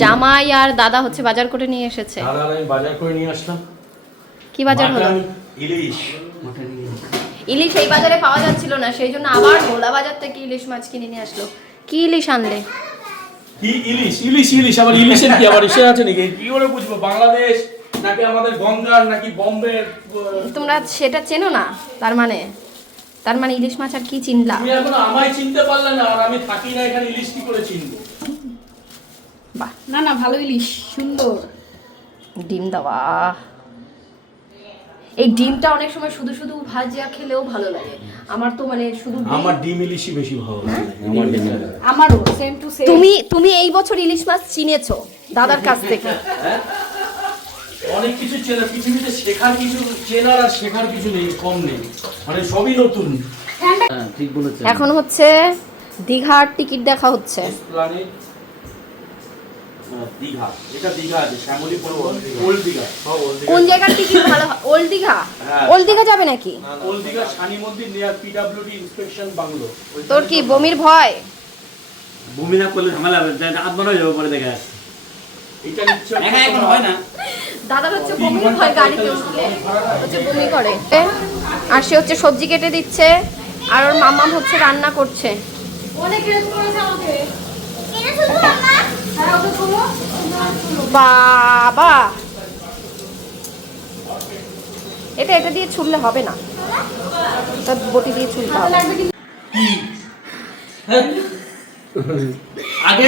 জামাই আর দাদা হচ্ছে বাজার করে নিয়ে এসেছে। দাদা আমি বাজার করে নিয়ে আসলাম। কি বাজার হলো? ইলিশ। ইলিশ এই বাজারে পাওয়া যাচ্ছিল না সেই জন্য আবার ভোলা বাজার থেকে ইলিশ মাছ কিনে নিয়ে আসলো। কি ইলিশ আনলে? কি ইলিশ? ইলিশ ইলিশ আবার ইলিশের কি আবার ইসে আছে নাকি? কি করে বুঝব? বাংলাদেশ নাকি আমাদের গঙ্গার নাকি বম্বে তোমরা সেটা চেনো না তার মানে? তার মানে ইলিশ মাছ আর কি চিনলা? তুমি এখন আমায় চিনতে পারলে না আর আমি থাকি না এখানে ইলিশ কি করে চিনবো? বাহ না না ভালো ইলিশ সুন্দর। ডিম দেওয়া এই ডিমটা অনেক সময় শুধু শুধু ভাজিয়া খেলেও ভালো লাগে। আমার তো মানে শুধু আমার ডিম ইলিশই বেশি ভালো লাগে। আমার আমারও সেম টু সেম তুমি তুমি এই বছর ইলিশ মাছ চিনেছো দাদার কাছ থেকে? হ্যাঁ? অনেক কিছু চেনা পৃথিবীতে শেখার কিছু চেনার আর শেখার কিছু নেই কম নেই। মানে সবই নতুন। হ্যাঁ ঠিক বলেছেন। এখন হচ্ছে দীঘার টিকিট দেখা হচ্ছে। প্ল্যানেট দীঘা। এটা দীঘা আছে শ্যামলীপুর ওল্ড দীঘা। সব ওল্ড কোন জায়গার টিকিট ভালো ওল্ড দীঘা? হ্যাঁ। ওল্ড দীঘা যাবে নাকি? ওল্ড দীঘা শানি মন্দির নিয়ার পিডব্লিউডি ইন্সপেকশন বাংলো তোর কি বমির ভয়? ভূমি না করলে ঝামেলা হবে মনে যাবে পরে দেখা যাচ্ছে এটা নিচ্ছে একা এখন হয় না। দাদার হচ্ছে বমির ভয় গাড়িতে উঠলে। হচ্ছে বমি করে। আর সে হচ্ছে সবজি কেটে দিচ্ছে। আর ওর মাম্মাম হচ্ছে রান্না করছে। অনেক হেল্প করেছে আমাকে। হ্যাঁ বাবা। এটা এটা দিয়ে ছুললে হবে না। এটা বটি দিয়ে ছুলতে হবে। লাগবে কিন্তু হ্যাঁ? আগে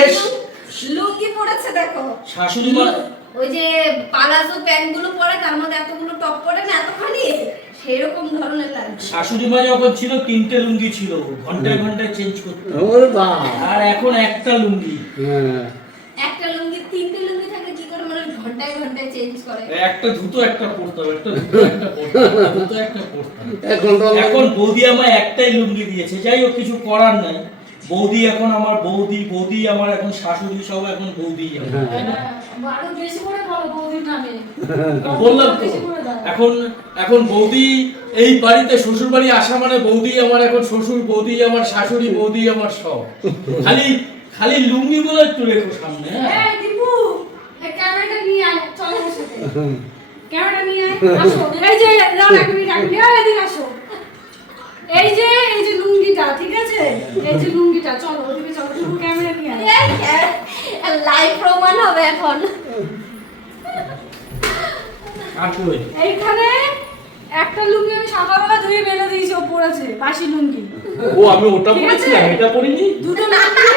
লুঙ্গি পড়েছে দেখো। শাশুড়ি মা ওই যে পালাজো প্যান্টগুলো পরে তার মধ্যে এতগুলো টপ পরে না এতখানি? সেরকম ধরনের লাগছে। শাশুড়ি মা যখন ছিল তিনটে লুঙ্গি ছিল ঘন্টায় ঘন্টায় চেঞ্জ করতে। বাবা। আর এখন একটা লুঙ্গি। একটা লুঙ্গি তিনটে লুঙ্গি থাকলে কি করে মানে ঘন্টায় ঘন্টায় চেঞ্জ করে একটা ধুতো একটা পরতাম একটা ধুতো একটা পরতাম ধুতো একটা পরতাম এখন এখন বৌদি আমায় একটাই লুঙ্গি দিয়েছে যাই হোক কিছু করার নাই। বৌদি এখন আমার বৌদি বৌদি আমার এখন শাশুড়ি সব এখন বৌদি আরও বেশি করে বলো বৌদির নামে। বললাম তো বেশি করে দাও এখন এখন বৌদি এই বাড়িতে শ্বশুর বাড়ি আসা মানে বৌদি আমার এখন শ্বশুর বৌদি আমার শাশুড়ি বৌদি আমার সব। খালি খালি লুঙ্গি গুলো একটু রেখো সামনে হ্যাঁ। এই ক্যামেরাটা নিয়ে আয় চলো সাথে। ক্যামেরাটা নিয়ে আয় আসো। এই যে দাও এক মিনিট এক মিনিট। এই এদিকে আসো। এই যে এই যে লুঙ্গিটা ঠিক আছে? এই যে লুঙ্গিটা চলো ওদিকে চলো ক্যামেরা নিয়ে আয়। লাইভ প্রমাণ হবে এখন। আর এইখানে একটা লুঙ্গি আমি সকালবেলা ধুয়ে বেলে দিয়েছি ও পড়েছে বাসি লুঙ্গি। ও আমি ওটা ঠিক আছে? পরেছিলাম এটা পরিনি? দুটো লুঙ্গি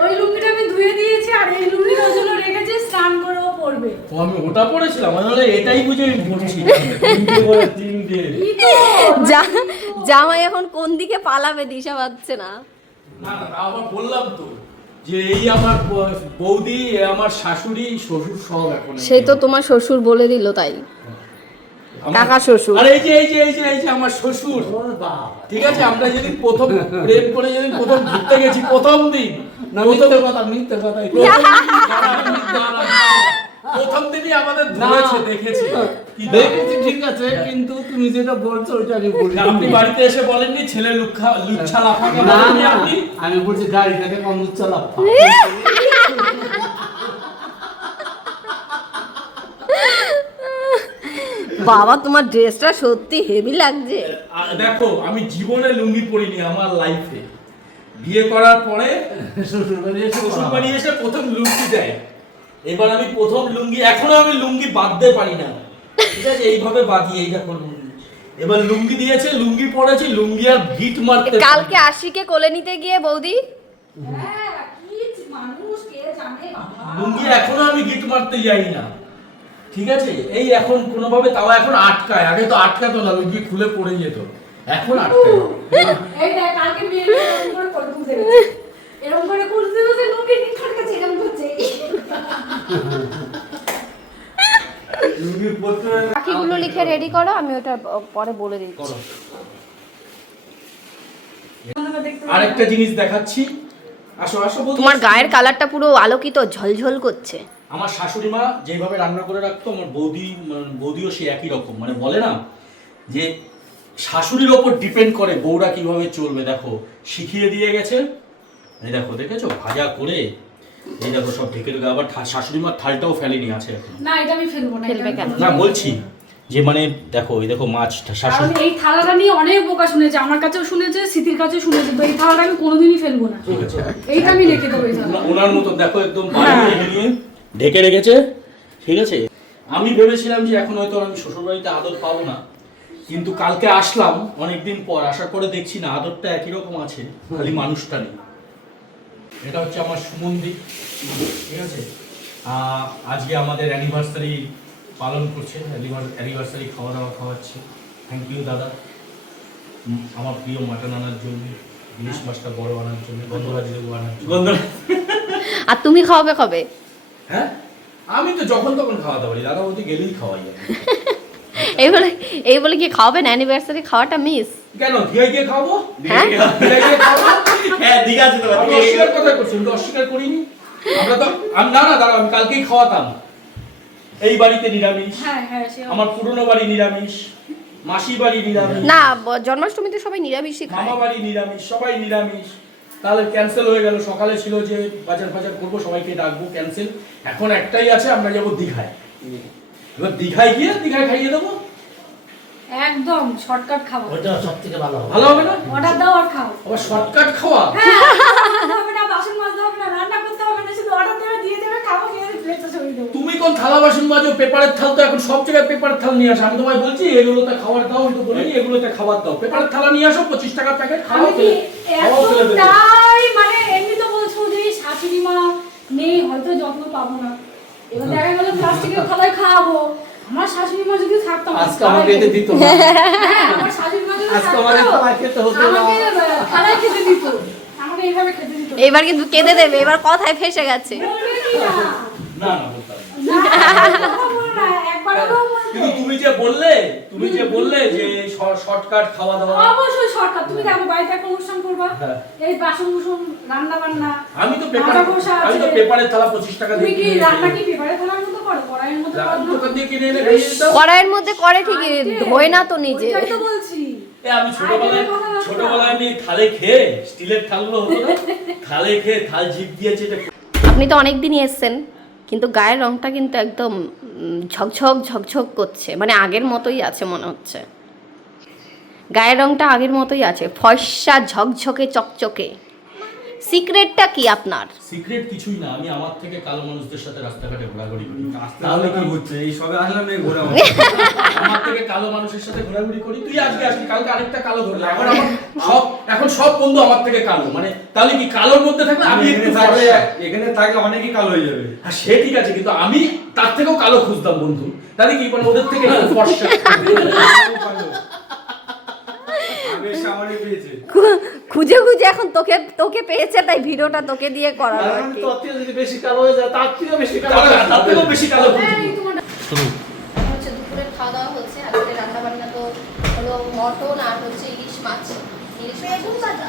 ওই লুঙ্গিটা আমি ধুয়ে দিয়েছি আর এই লুঙ্গি ওর জন্য রেখেছি স্নান করে ও ও আমি ওটা পরেছিলাম আমি বলে এটাই বুঝে আমি পড়ছি। জামাই এখন কোন দিকে পালাবে দিশা পাচ্ছে না। না না আবার বললাম তো যে এই আমার বৌদি আমার শাশুড়ি শ্বশুর সব এখন সেই তো তোমার শ্বশুর বলে দিল তাই। কাকা শ্বশুর। আর এই যে এই যে এই যে এই যে আমার শ্বশুর। ঠিক আছে আমরা যেদিন প্রথম প্রেম করে যেদিন প্রথম ঘুরতে গেছি প্রথম দিন প্রথম কথা মিথ্যে কথা প্রথম দিনই আমাদের ধরেছে দেখেছি। দেখেছি ঠিক আছে কিন্তু তুমি যেটা বলছো ওইটা আমি বলি আপনি বাড়িতে এসে বলেননি ছেলে লুচ্ছা লুচ্ছা লাফাকে না বলেননি আপনি? আমি বলছি গাড়িটাকে কম চালাপ বাবা তোমার ড্রেসটা সত্যি হেভি লাগছে। দেখো আমি জীবনে লুঙ্গি পরিনি আমার লাইফে বিয়ে করার পরে শ্বশুর বাড়ি এসে শ্বশুর বাড়ি এসে প্রথম লুঙ্গি দেয়। এবার আমি প্রথম লুঙ্গি এখনও আমি লুঙ্গি বাঁধতে পারি না। ঠিক আছে এইভাবে বাঁধি এই দেখো লুঙ্গি। এবার লুঙ্গি দিয়েছে লুঙ্গি পরেছি লুঙ্গি আর ভিট মারতে। কালকে আশিকে কোলে নিতে গিয়ে বৌদি? হ্যাঁ লুঙ্গি এখনও আমি গিট মারতে যাই না। ঠিক আছে এই এখন কোনোভাবে তাও এখন আটকায়। আগে তো আটকাতো না লুঙ্গি খুলে পড়ে যেত। এখন আটকায় এই দেখ কালকে মেয়ে এরকম করে করে তুলতে এরকম করে কুলতে বসে লুঙ্গি ঠিক কাছে এরকম করছে লুঙ্গি পরতে বাকিগুলো লিখে রেডি করো আমি ওটা পরে বলে দিচ্ছি। করো। আরেকটা জিনিস দেখাচ্ছি। আসো আসো। তোমার গায়ের কালারটা পুরো আলোকিত ঝলঝল করছে। আমার শাশুড়ি মা যেভাবে রান্না করে রাখতো আমার বৌদি মানে বৌদিও সে একই রকম। মানে বলে না যে শাশুড়ির ওপর ডিপেন্ড করে বউরা কীভাবে চলবে। দেখো শিখিয়ে দিয়ে গেছে। এই দেখো দেখেছ? ভাজা করে এই দেখো সব ঢেকে ঢুকে আবার শাশুড়ি মার থালটাও ফেলেনি আছে না এটা আমি ফেলব না ফেলবে কেন? না বলছি। যে মানে দেখো এই দেখো মাছ শাশুড়ি এই থালাটা নিয়ে অনেক বোকা শুনেছে আমার কাছেও শুনেছে স্মৃতির কাছেও শুনেছে তো এই থালাটা আমি কোনোদিনই ফেলব না। এইটা আমি রেখে দেবো ওনার মতো দেখো একদম বাড়ি ঢেকে রেখেছে ঠিক আছে? আমি ভেবেছিলাম যে এখন হয়তো আমি শ্বশুরবাড়িতে আদর পাবো না কিন্তু কালকে আসলাম অনেকদিন পর আসার পরে দেখছি না আদরটা একই রকম আছে খালি মানুষটা নেই। এটা হচ্ছে আমার সুমন্দি ঠিক আছে? আজকে আমাদের অ্যানিভার্সারি পালন করছে অ্যানিভার্সারি খাওয়া দাওয়া খাওয়াচ্ছে থ্যাংক ইউ দাদা। আমার প্রিয় মাটন আনার জন্য ইলিশ মাছটা বড় আনার জন্য গন্ধরাজি লেবু আনার জন্য। আর তুমি খাওয়াবে কবে? হ্যাঁ? আমি তো যখন তখন খাওয়াতে পারি দাদা বলতে গেলেই খাওয়াই। এই বলে এই বলে কি খাওয়াবেন অ্যানিভার্সারি খাওয়াটা মিস কেন গিয়ে খাব হ্যাঁ? গিয়ে খাব হ্যাঁ দিঘা যেতে পারি। অস্বীকার কথা করছি? আমি তো অস্বীকার করিনি। আমরা তো আমি না না দাদা আমি কালকেই খাওয়াতাম। এই বাড়িতে নিরামিষ হ্যাঁ হ্যাঁ আমার পুরনো বাড়ি নিরামিষ মাসি বাড়ি নিরামিষ না জন্মাষ্টমীতে সবাই নিরামিষই খায়। মামা বাড়ি নিরামিষ সবাই নিরামিষ। তাহলে ক্যান্সেল হয়ে গেল সকালে ছিল যে বাজার ফাজার করব সবাইকে ডাকবো ক্যান্সেল এখন একটাই আছে আমরা যাব দীঘায়। এবার দীঘায় গিয়ে দীঘায় খাইয়ে দেবো। একদম শর্টকাট খাব। ওইটা সব থেকে ভালো হবে। ভালো হবে না? অর্ডার দাও আর খাও। আবার শর্টকাট খাওয়া? রান্না হবে না বাসন মাজতে হবে না রান্না করতে হবে না শুধু অর্ডার দেবে দিয়ে দেবে খাব খেয়ে তুমি কোন থালা বাসন মাজো পেপারের থাল তো এখন সব জায়গায় পেপারের থাল নিয়ে আসো। আমি তোমায় বলছি এগুলোতে খাবার দাও আমি তো বলিনি এগুলোতে খাবার দাও। পেপারের থালা নিয়ে আসো পঁচিশ টাকা প্যাকেট খাওয়া আমি খাওয়া ফেলে দেবে মানে এমনি তো বলছো যে শাশুড়ি মা নেই হয়তো যত্ন পাবো না। এবার দেখা গেল প্লাস্টিকের থালায় খাওয়াবো। আমার শাশুড়ি মা যদি থাকতো আজকে আমাকে এতে দিত না। হ্যাঁ, আমার শাশুড়ি মা যদি আজকে থালায় খেতে হতো না। আমাকে আহ, থালায় খেতে দিত। আমাকে এইভাবে খেতে দিত। এবার কিন্তু কেঁদে দেবে এবার কথায় ফেসে গেছে। না। না না বলতাম না। না, কথা বলো না, একবারও বলবে। কিন্তু তুমি যে বললে তুমি যে বললে যে শর্টকাট খাওয়া দাওয়া অবশ্যই সরকার তুমি দেখো বাড়িতে একটা অনুষ্ঠান করবা হ্যাঁ। এই বাসন কুসন রান্না বান্না আমি তো পেপার আমি তো। পেপারের থালা পঁচিশ টাকা তুমি কি রান্না কি পেপারে থালার মতো করো কড়াইয়ের মতো করো মধ্যে করে ঠিকই ধোয় না তো নিজে ওইটাই তো বলছি আমি ছোটবেলায়। ছোটবেলায় আমি থালে খেয়ে স্টিলের থালগুলো হতো না থালে খেয়ে থাল জিপ দিয়েছে এটা আপনি তো অনেক দিনই এসছেন কিন্তু গায়ের রংটা কিন্তু একদম ঝকঝক ঝকঝক করছে। মানে আগের মতোই আছে মনে হচ্ছে। গায়ের রংটা আগের মতোই আছে। ফর্সা, ঝকঝকে, চকচকে। সিক্রেটটা কি আপনার সিক্রেট কিছুই না আমি আমার থেকে কালো মানুষদের সাথে রাস্তাঘাটে ঘোরাঘুরি করি তাহলে কি হচ্ছে এই সবে আসলাম এই ঘোরা আমার থেকে কালো মানুষের সাথে ঘোরাঘুরি করি তুই আজকে আসবি কালকে আরেকটা কালো ধরলে এখন আমার সব এখন সব বন্ধু আমার থেকে কালো মানে তাহলে কি কালোর মধ্যে থাকলে আমি আমি একটু এখানে থাকলে ফর্সা। এখানে থাকলে অনেকই কালো হয়ে যাবে হ্যাঁ সে ঠিক আছে কিন্তু আমি তার থেকেও কালো খুঁজতাম বন্ধু তাহলে কি মানে ওদের থেকে একটু ফর্সা খুঁজে খুঁজে এখন তোকে তোকে পেয়েছে তাই ভিডিওটা তোকে দিয়ে করানো আর কারণ কি। যদি বেশি কালো হয়ে যায় তার থেকেও বেশি কালো তার- তার থেকেও বেশি কালো হ্যাঁ, এই তোমার শুরু হচ্ছে দুপুরে খাওয়া দাওয়া হচ্ছে আজকে রান্না বান্না তো হলো মটন আর হচ্ছে ইলিশ মাছ। ইলিশ মাছ বেগুন ভাজা।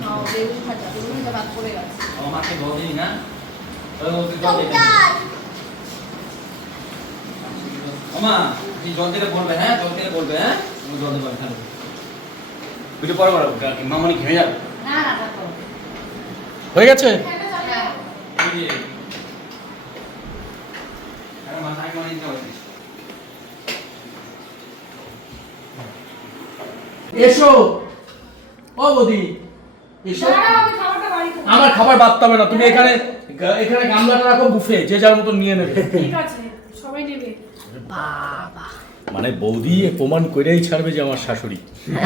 হ্যাঁ বেগুন ভাজা বেগুন ভাজা বাদ পড়ে গেছে আমার মাকে বলেনি না? আমা জল দিলে বলবে হ্যাঁ? জল দিলে বলবে হ্যাঁ? জল দিবে খালি বুঝে পরে বলো মামনি ঘেমে যাবে? না না না হয়ে গেছে? হ্যাঁ মানে হবে। এসো। ও বৌদি এসো। আমার খাবার বাদ পাবে না তুমি এখানে এখানে গামলাটা রাখো বুফে যে যার মতো নিয়ে নেবে। ঠিক আছে সবাই নেবে। বাবা। মানে বৌদি প্রমাণ করেই ছাড়বে যে আমার শাশুড়ি ঠিক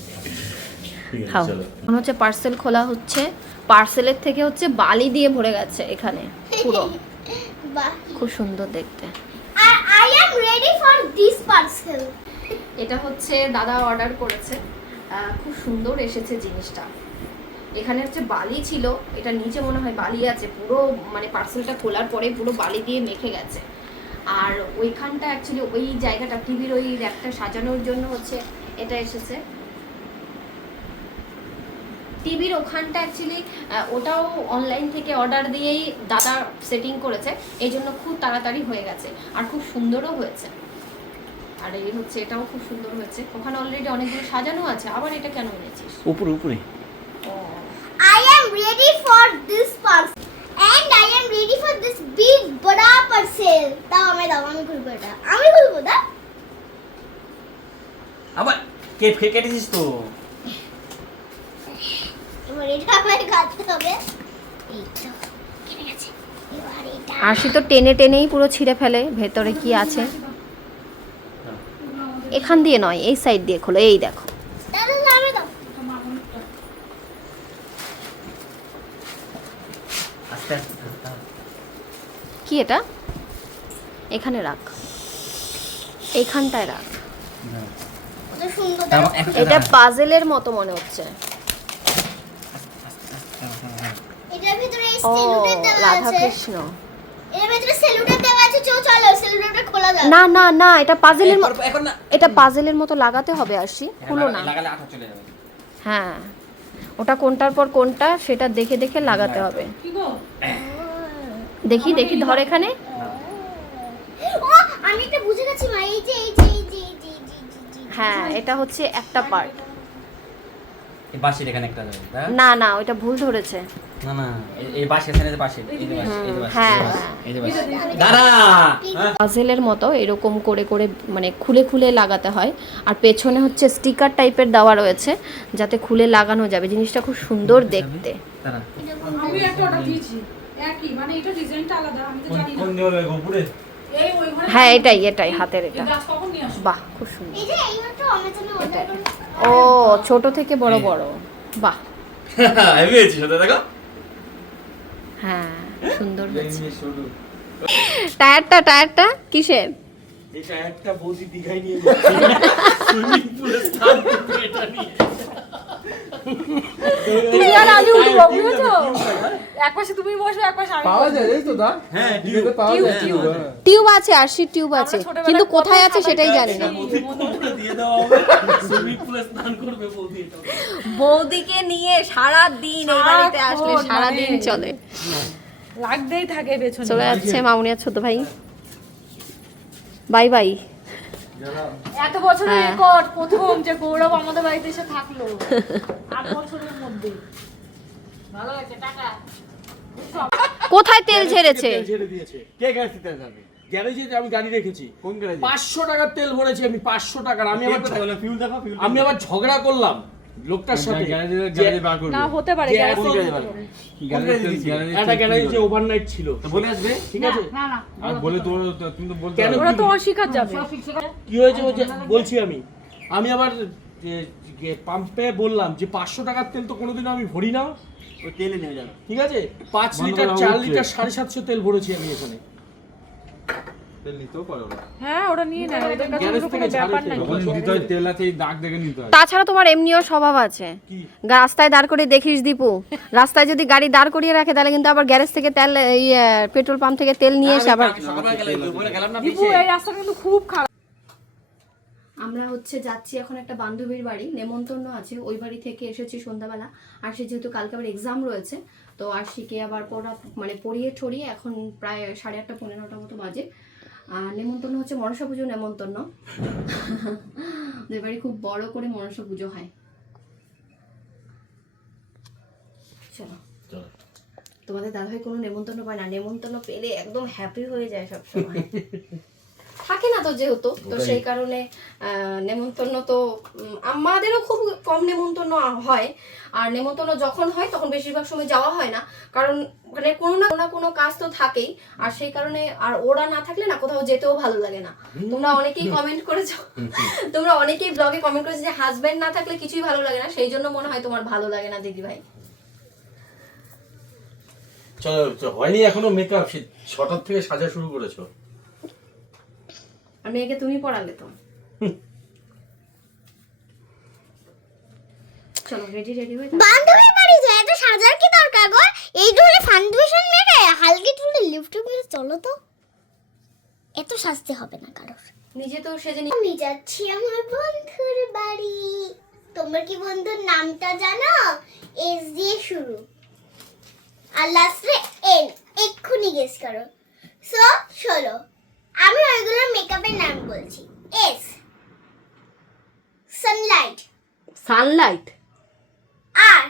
আছে, খাও। এখন হচ্ছে পার্সেল খোলা হচ্ছে। পার্সেলের থেকে হচ্ছে বালি দিয়ে ভরে গেছে এখানে পুরো। বাহ। খুব সুন্দর দেখতে। I am ready for this parcel এটা হচ্ছে দাদা অর্ডার করেছে। খুব সুন্দর এসেছে জিনিসটা। এখানে হচ্ছে বালি ছিল এটা নিচে মনে হয় বালি আছে পুরো মানে পার্সেলটা খোলার পরে পুরো বালি দিয়ে মেখে গেছে। আর ওইখানটা অ্যাকচুয়ালি ওই জায়গাটা টিভির ওই র্যাকটা সাজানোর জন্য হচ্ছে এটা এসেছে। টিভির ওখানটা অ্যাকচুয়ালি ওটাও অনলাইন থেকে অর্ডার দিয়েই দাদা সেটিং করেছে। এই জন্য খুব তাড়াতাড়ি হয়ে গেছে। আর খুব সুন্দরও হয়েছে। আর এই হচ্ছে এটাও খুব সুন্দর হয়েছে। ওখানে অলরেডি অনেকগুলো সাজানো আছে। আবার এটা কেন এনেছিস? উপরে উপরে। ও। I am ready for this this parcel. I I ready for this this বড়া পার্সেল দাও আমি দাও আমি খুলবো এটা। আমি খুলবো দা আবার কে কে কেটেছিস তো? এটা আমার কাটতে হবে। এই তো কেটে গেছে। এবার তো টেনে টেনেই পুরো ছিঁড়ে ফেলে ভেতরে কি আছে? এখান দিয়ে নয় এই সাইড দিয়ে খোলো এই দেখো। কি এটা? এখানে রাখ। এইখানটায় রাখ। এটা পাজেলের মতো মনে হচ্ছে এটার ভিতরে এই ও সেলুটেপ দেওয়া রাধা আছে কৃষ্ণ এর ভিতরে সেলুটেপ দেওয়া আছে চো চলো সেলুটেপটা খোলা যাক না না না এটা পাজেলের এটা পাজেলের মতো লাগাতে হবে আরশি খুলো না লাগালে আঠা চলে যাবে হ্যাঁ ওটা কোনটার পর কোনটা সেটা দেখে দেখে লাগাতে হবে দেখি দেখি ধর এখানে আমি এটা বুঝে গেছি মা এই যে এই যে এই যে এই যে এই যে, এই যে, এই যে। হ্যাঁ এটা হচ্ছে একটা পার্ট এই বাঁশের এখানে একটা যাবে না? না ওটা ভুল ধরেছে। না না এই- এখানে যে বাঁশ এই যে বাঁশ এই যে বাঁশ হ্যাঁ, এই যে বাঁশ, হ্যাঁ। দাঁড়া! পাজেলের মতো এরকম করে করে মানে খুলে খুলে লাগাতে হয়। আর পেছনে হচ্ছে স্টিকার টাইপের দেওয়া রয়েছে যাতে খুলে লাগানো যাবে। জিনিসটা খুব সুন্দর দেখতে। দাঁড়া। আমি একটা অর্ডার দিয়েছি। একই মানে এটা ডিজাইনটা আলাদা আমি তো জানি না। দেওয়ালে? গোপুরে এই ওই হ্যাঁ এটাই এটাই হাতের এটা। বাহ খুব সুন্দর। এই যে ও ছোট থেকে বড় বড়। বাহ। আমি হয়েছি সাথে দেখো। হ্যাঁ সুন্দর হয়েছে। টায়ারটা টায়ারটা কিসের? এই টায়ারটা বৌদি দিঘায় নিয়ে আর হ্যাঁ টিউব, আছে আরশির টিউব আছে কিন্তু কোথায় আছে সেটাই জানি বৌদিকে নিয়ে সারা দিন এই বাড়িতে আসলে মানে- চলে লাগতেই থাকে চলে যাচ্ছে মামুনিয়ার ছোট ভাই বাই বাই এত বছরের হ্যাঁ। রেকর্ড প্রথম যে গৌরব আমাদের বাড়িতে এসে থাকল। আট বছরের মধ্যে। ভালো আছে টাকা কোথায় তেল ঝেড়েছে? তেল ঝেড়ে দিয়েছে। কে দিতে যাবে গ্যারেজে আমি গাড়ি রেখেছি। কোন গ্যারেজে? পাঁচশো টাকার তেল ভরেছি আমি পাঁচশো টাকার। আমি আবার ফিউল দেখো ফিউল আমি আবার ঝগড়া করলাম। লোকটার সাথে গ্যারেজে যে- গ্যারেজে বার করবে। না হতে পারে গ্যারেজে ওভারনাইট ছিল। তো বলে আসবে? ঠিক আছে? না না আর বলে। তোর তুমি তো বলতে কেন? ওরা তো অস্বীকার যাবে কি হয়েছে বলছি? আমি। আমি আবার পাম্পে বললাম যে পাঁচশো টাকার তেল তো কোনোদিন আমি ভরি না। ওই তেলে নিয়ে যাবে। ঠিক আছে? পাঁচ লিটার চার লিটার সাড়ে সাতশো তেল ভরেছি আমি এখানে। হ্যাঁ তাছাড়া তোমার এমনিও স্বভাব আছে। রাস্তায় দাঁড় করে দেখিস দীপু। রাস্তায় যদি গাড়ি দাঁড় করিয়ে রাখে তাহলে কিন্তু আবার গ্যারেজ থেকে তেল পেট্রোল পাম্প থেকে তেল নিয়ে এসে আবার খুব খারাপ। আমরা হচ্ছে যাচ্ছি এখন একটা বান্ধবীর বাড়ি নেমন্তন্ন আছে ওই বাড়ি থেকে এসেছি সন্ধ্যাবেলা। আর সে যেহেতু কালকে আবার এক্সাম রয়েছে তো আর শিখে আবার পড়া মানে পড়িয়ে ঠড়িয়ে এখন প্রায় সাড়ে আটটা পনেরোটা মতো বাজে। আর নেমন্তন্ন হচ্ছে মনসা পুজো নেমন্তন্ন। ওদের বাড়ি খুব বড় করে মনসা পুজো হয়। চলো। চলো। তোমাদের দাদাভাই কোনো নেমন্তন্ন পায় না। নেমন্তন্ন পেলে একদম হ্যাপি হয়ে যায় সবসময়। থাকে না তো যেহেতু তো সেই কারণে নেমন্তন্ন তো আমাদেরও খুব কম নেমন্তন্ন হয়। আর নেমন্তন্ন যখন হয় তখন বেশিরভাগ সময় যাওয়া হয় না। কারণ মানে কোনো না কোনো কোনো কাজ তো থাকেই। আর সেই কারণে আর ওরা না থাকলে না কোথাও যেতেও ভালো লাগে না। তোমরা অনেকেই কমেন্ট করেছ। তোমরা অনেকেই ব্লগে কমেন্ট করেছ যে হাজবেন্ড না থাকলে কিছুই ভালো লাগে না। সেই জন্য মনে হয় তোমার ভালো লাগে না দিদি ভাই চলো হয়নি এখনও মেকআপ সে ছটার থেকে সাজা শুরু করেছ। আর মেয়েকে তুমি পড়ালে তো। চলো রেডি রেডি হয়ে থাকো। বান্ধবীর বাড়ি যায় এত সাজার কি দরকার গো? এই ধরে ফাউন্ডেশন মেরে হালকি টুলে লিফট করে চলো তো। এত সাজতে হবে না কারোর। নিজে তো সেজে আমি যাচ্ছি আমার বন্ধুর বাড়ি। তোমার কি বন্ধুর নামটা জানো? এস দিয়ে শুরু। আর লাস্টে এন এক্ষুনি গেস করো। সো শোনো আমি ওইগুলোর মেকআপের নাম বলছি। এস সানলাইট সানলাইট আর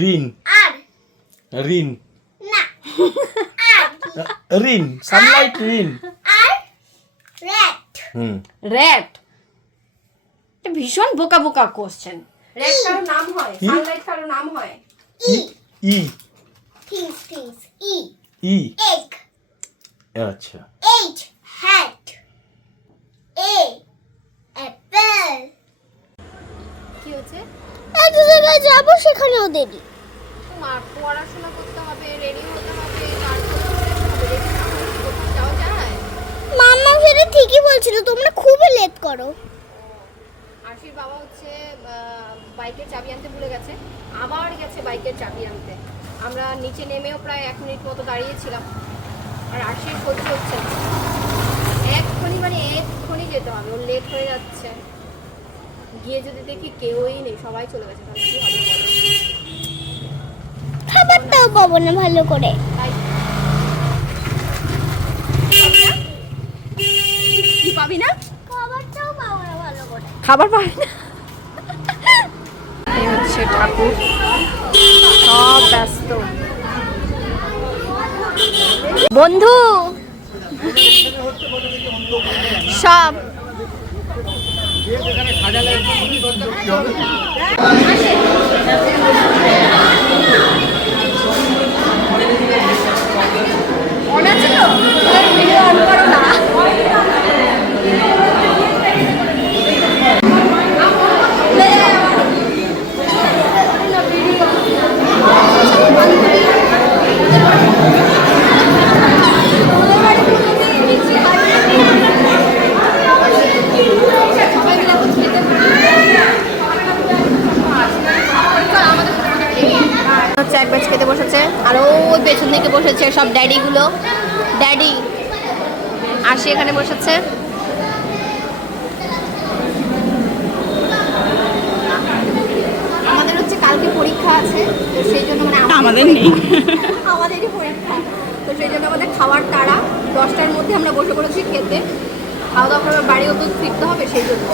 রিন আর রিন না। আর রিন সানলাইট রিন আর র্যাট হুম। র্যাট ভীষণ বোকা বোকা কোশ্চেন রেড কারও নাম হয় সানলাইট কারও নাম হয়। E? E things things E E egg. আচ্ছা। H hat. A. Apple. কি হচ্ছে এক জায়গায় যাব সেখানেও দেরি। তোমার পড়াশোনা করতে হবে রেডি হতে হবে মাম্মা ফিরে ঠিকই বলছিল তোমরা খুবই লেট করো। আশির বাবা হচ্ছে বাইকের চাবি আনতে ভুলে গেছে। আবার গেছে বাইকের চাবি আনতে। আমরা নিচে নেমেও প্রায় এক মিনিট মতো দাঁড়িয়েছিলাম। আর আশির সহ্য হচ্ছে না। এক্ষুনি মানে এক্ষুনি যেতে হবে ওর লেট হয়ে যাচ্ছে। গিয়ে যদি দেখি কেউই নেই সবাই চলে গেছে তাহলে কি হবে খাবারটাও পাবো না ভালো করে। তাই। কি পাবি না? খাবারটাও পাবো না ভালো করে। খাবার পাবি না? এই হচ্ছে ঠাকুর। ব্যস্ত। বন্ধু সব। অন সব ড্যাডিগুলো। ড্যাডি আসি এখানে বসেছে। আমাদের হচ্ছে কালকে পরীক্ষা আছে তো সেই জন্য মানে আমাদেরই পরীক্ষা। তো সেই জন্য আমাদের খাওয়ার দশটার মধ্যে আমরা বসে পড়েছি খেতে। খাওয়া হবে সেই জন্য।